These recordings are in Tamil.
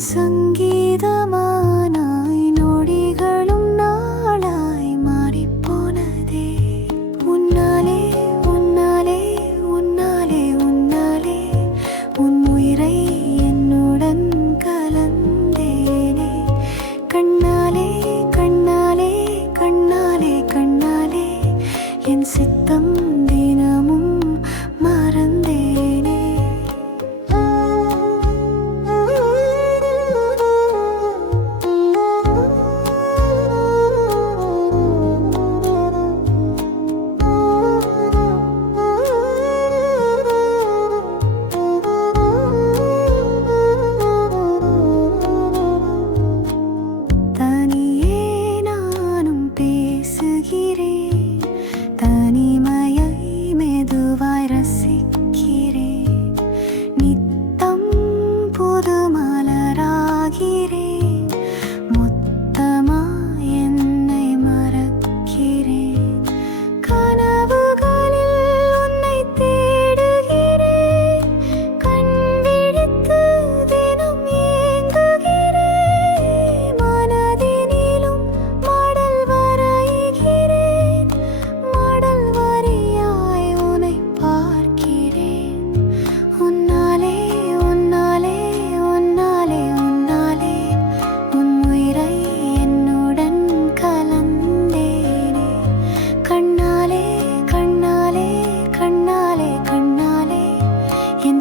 संगीत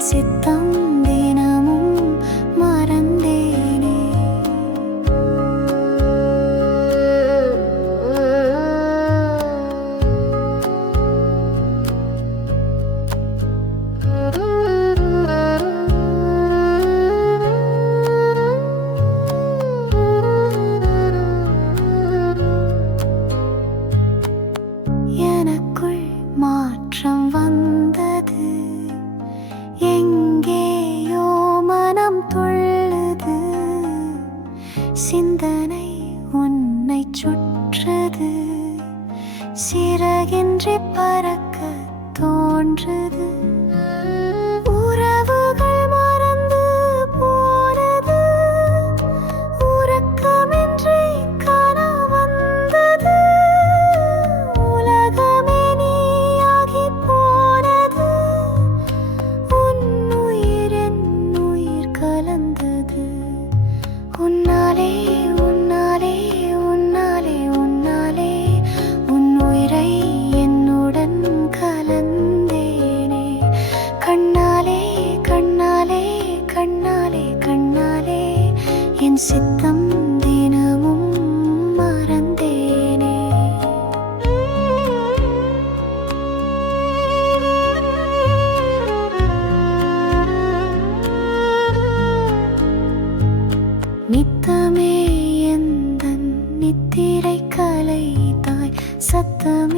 街灯 சிந்தனை உன்னை சுற்றது. சிறகின்றி பறக்க தோன்றது. கலைத்தாய்